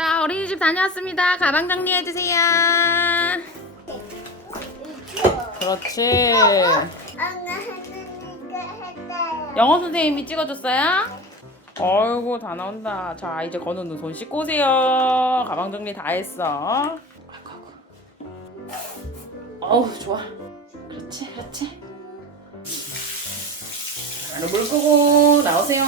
자, 어린이집 다녀왔습니다. 가방 정리해주세요. 그렇지. 영어 선생님이 찍어줬어요? 어이구, 다 나온다. 자, 이제 건우는 손 씻고 오세요. 가방 정리 다 했어. 아이고, 아이고. 어우, 좋아. 그렇지, 그렇지. 바로 물 끄고 나오세요.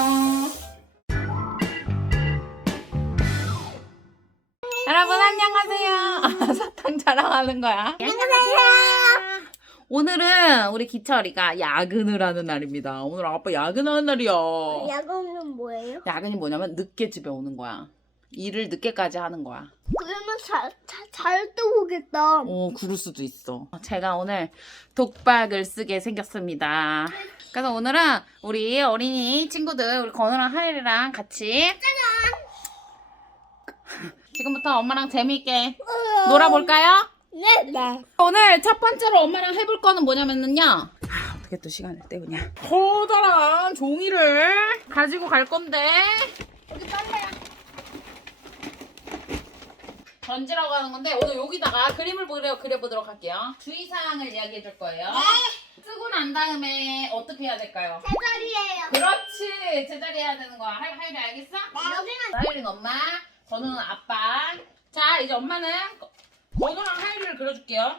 자랑하는 거야. 안녕하세요. 오늘은 우리 기철이가 야근을 하는 날입니다. 오늘 아빠 야근하는 날이야. 야구는 뭐예요? 야근이 뭐냐면 늦게 집에 오는 거야. 일을 늦게까지 하는 거야. 그러면 잘잘 떠오겠다. 오, 그럴 수도 있어. 제가 오늘 독박을 쓰게 생겼습니다. 그래서 오늘은 우리 어린이 친구들, 우리 건우랑 하율이랑 같이 지금부터 엄마랑 재미있게 놀아볼까요? 네, 네. 오늘 첫 번째로 엄마랑 해볼 거는 뭐냐면요. 아, 어떻게 또 시간을 때우냐. 커다란 종이를 가지고 갈 건데. 여기 빨래야. 던지라고 하는 건데 오늘 여기다가 그림을 그려, 그려보도록 할게요. 주의사항을 이야기해 줄 거예요. 쓰고 난 다음에 어떻게 해야 될까요? 제자리예요. 그렇지. 제자리 해야 되는 거야. 하- 하율이 알겠어? 여기는 하율이는 엄마, 건우는 아빠. 자, 이제 엄마는 거- 건우랑 하율이를 그려줄게요.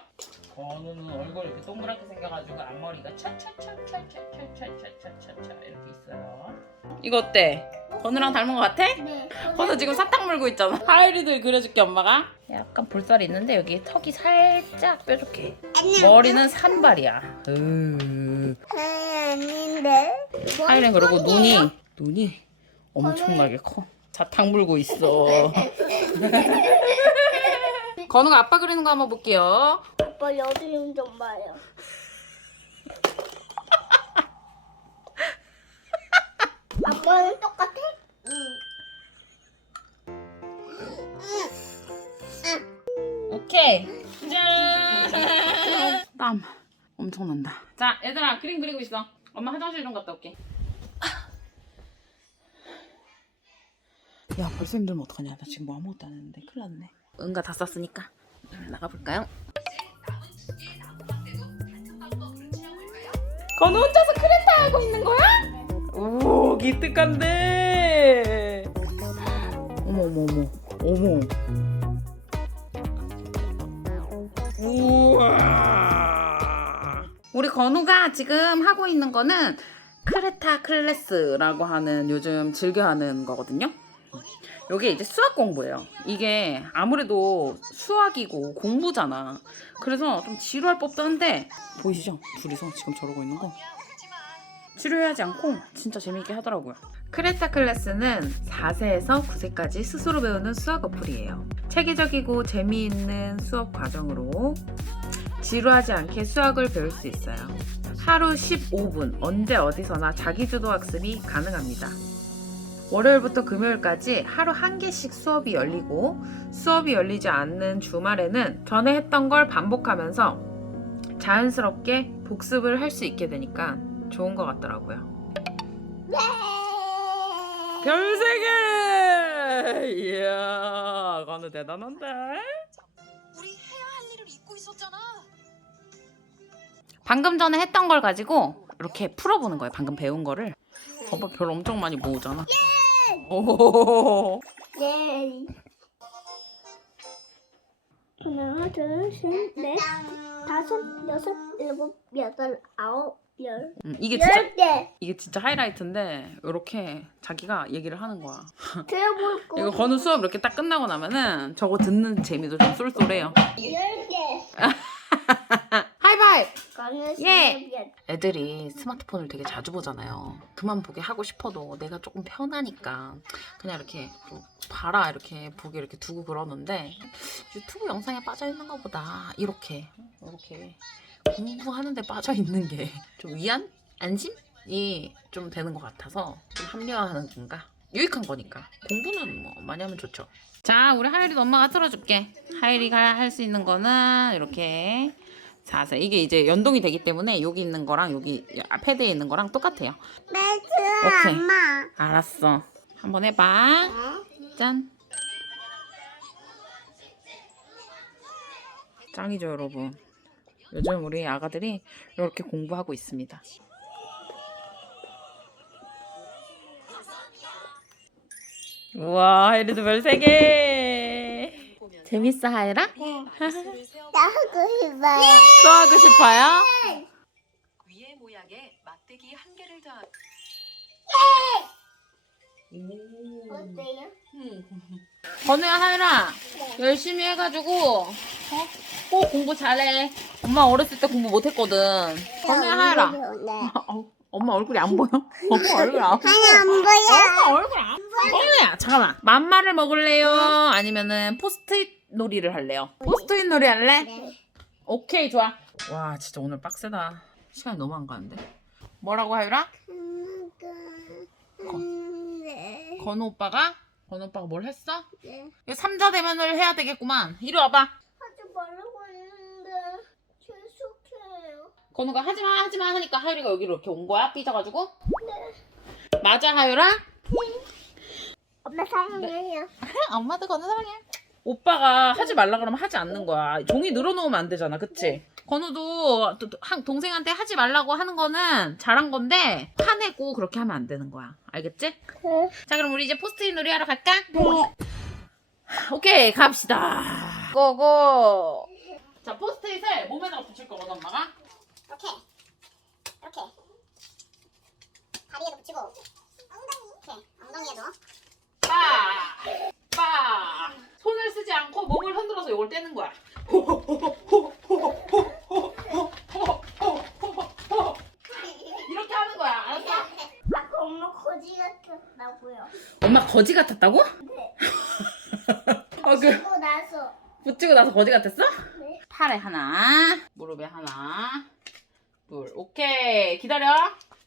건우는 얼굴 이렇게 동그랗게 생겨가지고 앞머리가 차차차차차차차차차차 이렇게 있어요. 이거 어때? 건우랑 닮은 것 같아? 네. 건우 지금 사탕 물고 있잖아. 하율이들 그려줄게 엄마가. 약간 볼살이 있는데 여기 턱이 살짝 뾰족해. 머리는 산발이야. 으. 아닌데. 하율이는 그리고 눈이 눈이 엄청나게 커. 사탕 물고 있어. 건우가 아빠 그리는 거 한번 볼게요. 아빠 여드름 좀 봐요. 아빠는 똑같아? 오케이. 짠. 땀 엄청 난다. 자, 얘들아 그림 그리고 있어. 엄마 화장실 좀 갔다 올게. 야, 벌써 힘들면 어떡하냐. 나 지금 뭐 아무것도 안 했는데 큰일 났네. 응가 다 썼으니까 나가볼까요? 건우 혼자서 크레타 하고 있는 거야? 오, 기특한데. 어머, 어머, 어머, 어머. 우와. 우리 건우가 지금 하고 있는 거는 크레타 클래스라고 하는 요즘 즐겨 하는 거거든요. 이게 이제 수학 공부예요. 이게 아무래도 수학이고 공부잖아. 그래서 좀 지루할 법도 한데 보이시죠? 둘이서 지금 저러고 있는 거. 지루해하지 않고 진짜 재미있게 하더라고요. 크레타 클래스는 4세에서 9세까지 스스로 배우는 수학 어플이에요. 체계적이고 재미있는 수업 과정으로 지루하지 않게 수학을 배울 수 있어요. 하루 15분 언제 어디서나 자기주도 학습이 가능합니다. 월요일부터 금요일까지 하루 한 개씩 수업이 열리고 수업이 열리지 않는 주말에는 전에 했던 걸 반복하면서 자연스럽게 복습을 할 수 있게 되니까 좋은 것 같더라고요. 별세개! 이야, 건우 대단한데? 우리 해야 할 일을 잊고 있었잖아. 방금 전에 했던 걸 가지고 이렇게 풀어보는 거예요. 방금 배운 거를. 봐봐, 별 엄청 많이 모으잖아. 오. 네. 하나, 둘, 셋, 넷, 다섯, 여섯, 일곱, 여덟, 아홉, 열. 음, 이게 진짜 열 개. 이게 진짜 하이라이트인데 이렇게 자기가 얘기를 하는 거야. 들어볼 거. 이거 건우 수업 이렇게 딱 끝나고 나면은 저거 듣는 재미도 좀 쏠쏠해요. 열 개. 거는 예. 애들이 스마트폰을 되게 자주 보잖아요. 그만 보게 하고 싶어도 내가 조금 편하니까 그냥 이렇게 뭐 봐라 이렇게 보게 이렇게 두고 그러는데 유튜브 영상에 빠져 있는 것보다 이렇게 이렇게 공부하는데 빠져 있는 게 좀 위안 안심이 좀 되는 것 같아서 좀 합리화하는 건가 유익한 거니까 공부는 뭐 많이 하면 좋죠. 자, 우리 하율이 엄마가 틀어줄게. 하율이가 할 수 있는 거는 이렇게 자세 이게 이제 연동이 되기 때문에 여기 있는 거랑 여기 아, 패드에 있는 거랑 똑같아요. 매주 엄마. 알았어. 한번 해봐. 네. 짠. 짱이죠, 여러분. 요즘 우리 아가들이 이렇게 공부하고 있습니다. 우와, 해리도 별 3개! 재밌어, 하이라? 네. 나 하고 싶어요. 또 하고 싶어요? 위의 모양에 막대기 한 개를 더하 어때요? 건우야, 하이라. 열심히 해가지고, 어? 꼭 공부 잘해. 엄마 어렸을 때 공부 못했거든. 건우야, 하이라. 네. 어, 엄마 얼굴이 안 보여? 엄마 얼굴 안 보여? 하나 안 보여. 엄마 얼굴 안 보여? 건우야, 잠깐만. 맘마를 먹을래요? 아니면은 포스트잇 놀이를 할래요? 포스트잇 놀이 할래? 네. 오케이, 좋아. 와, 진짜 오늘 빡세다. 시간이 너무 안 가는데. 뭐라고 하유라? 음, 네. 건우 오빠가? 건우 오빠가 뭘 했어? 네. 이거 삼자 대면을 해야 되겠구만. 이리 와봐. 하지 말라고 했는데 계속해요. 건우가 하지마 하지마 하니까 하유리가 여기로 이렇게 온 거야? 삐져가지고? 네. 맞아 하유라? 엄마 사랑해요. 엄마도 건우 사랑해. 오빠가 하지 말라 그러면 하지 않는 거야. 종이 늘어놓으면 안 되잖아, 그치? 건우도 한- 동생한테 하지 말라고 하는 거는 잘한 건데 화내고 그렇게 하면 안 되는 거야. 알겠지? 네. 자 그럼 우리 이제 포스트잇 놀이 하러 갈까? 오케이 갑시다. 고고. 자 포스트잇을 몸에다가 붙일 거거든 엄마가. 이렇게 이렇게 다리에도 붙이고 엉덩이 이렇게 엉덩이에도 빠! 빠! 손을 쓰지 않고 몸을 흔들어서 이걸 떼는 거야. 이렇게 하는 거야. 알았어? 아까 엄마 거지 같았다고요. 엄마 거지 같았다고? 네. 어, 그 그리고 나서 붙이고 나서 거지 같았어? 네. 팔에 하나, 무릎에 하나, 둘. 오케이. 기다려.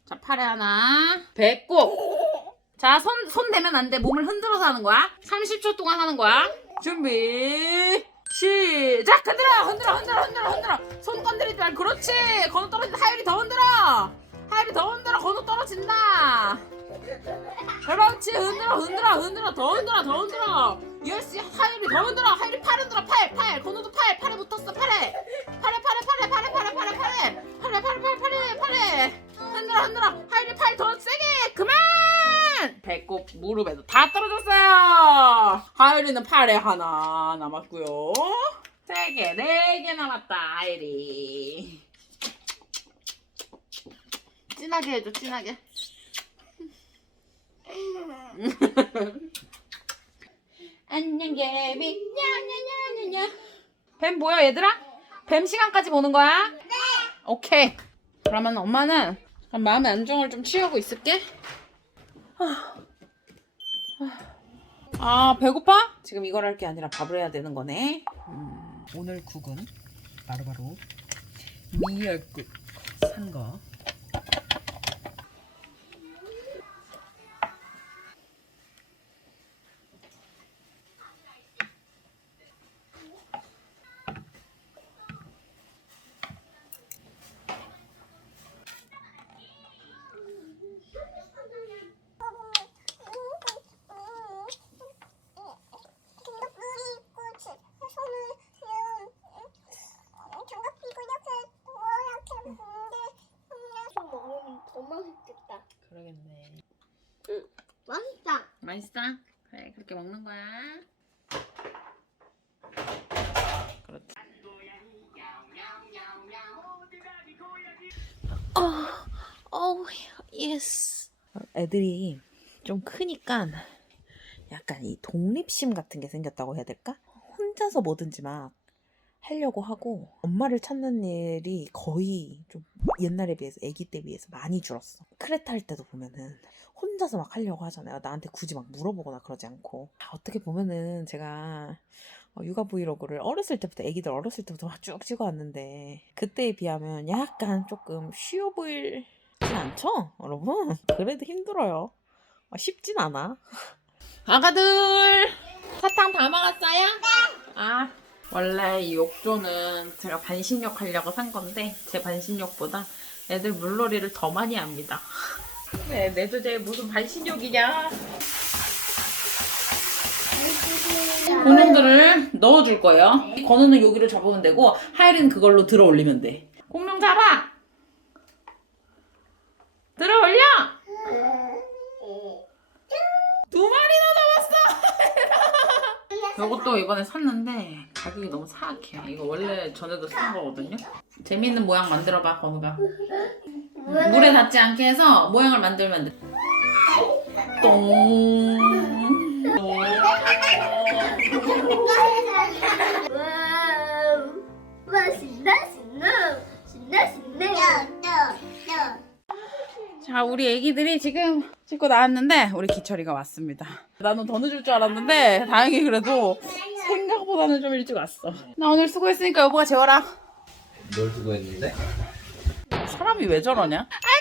자, 팔에 하나, 배꼽. 자, 손, 손 대면 안 돼. 몸을 흔들어서 하는 거야. 30초 동안 하는 거야. 준비. 시작! 흔들어! 흔들어! 흔들어! 흔들어! 흔들어! 손 건드리지 말고. 그렇지! 건우 떨어진다. 하율이 더 흔들어! 하율이 더 흔들어. 건우 떨어진다. 그렇지. 흔들어. 흔들어. 흔들어. 더 흔들어. 더 흔들어. 예스. 하율이 더 흔들어. 하율이 팔 흔들어. 팔. 팔. 건우도 팔. 팔에 붙었어. 팔에. 팔에 팔에 팔에 팔에 팔에 팔에 팔에 팔에 팔에 팔에 팔에 팔에 흔들어 흔들어 하율이 팔 더 세게 그만 배꼽 무릎에도 다 떨어졌어요 하율이는 팔에 하나 남았고요 네개 남았다 하율이 진하게 해줘 진하게 안녕 개비 냐냐냐냐냐 뱀 보여 얘들아? 뱀 시간까지 보는 거야? 네. 오케이. 그러면 엄마는 마음의 안정을 좀 취하고 있을게. 아, 아 배고파? 지금 이걸 할 게 아니라 밥을 해야 되는 거네. 음, 오늘 국은 바로바로 미역국 산 거. 먹으면 더 맛있겠다. 그러겠네. 맛있어? 그래 그렇게 먹는 거야. 그렇지. 어, 예스. 애들이 좀 크니까 약간 이 독립심 같은 게 생겼다고 해야 될까? 혼자서 뭐든지 막 하려고 하고 엄마를 찾는 일이 거의 좀 옛날에 비해서 아기 때 비해서 많이 줄었어. 크레타 할 때도 보면은 혼자서 막 하려고 하잖아요. 나한테 굳이 막 물어보거나 그러지 않고. 아, 어떻게 보면은 제가 어, 육아 브이로그를 어렸을 때부터 아기들 어렸을 때부터 막쭉 찍어왔는데 그때에 비하면 약간 조금 쉬워 보이진 않죠? 여러분 그래도 힘들어요 어, 쉽진 않아 아가들 사탕 다 먹었어요? 아 원래 이 욕조는 제가 반신욕 하려고 산 건데 제 반신욕보다 애들 물놀이를 더 많이 합니다 네, 내 주제에 무슨 반신욕이냐 공룡들을 넣어줄 거예요. 건우는 여기를 잡으면 되고 하이리는 그걸로 들어 올리면 돼. 공룡 잡아. 들어 올려. 두 마리나 이것도 이번에 샀는데 가격이 너무 사악해. 이거 원래 전에도 산 거거든요. 재밌는 모양 만들어봐 건우가. 물에 닿지 않게 해서 모양을 만들면 돼. 똥. 똥. 와우. 와 신나 신나 신나 신나. 자, 우리 애기들이 지금 씻고 나왔는데 우리 기철이가 왔습니다. 나는 더 늦을 줄 알았는데 다행히 그래도 생각보다는 좀 일찍 왔어. 나 오늘 수고했으니까 여보가 재워라. 뭘 두고 했는데? 사람이 왜 저러냐? 아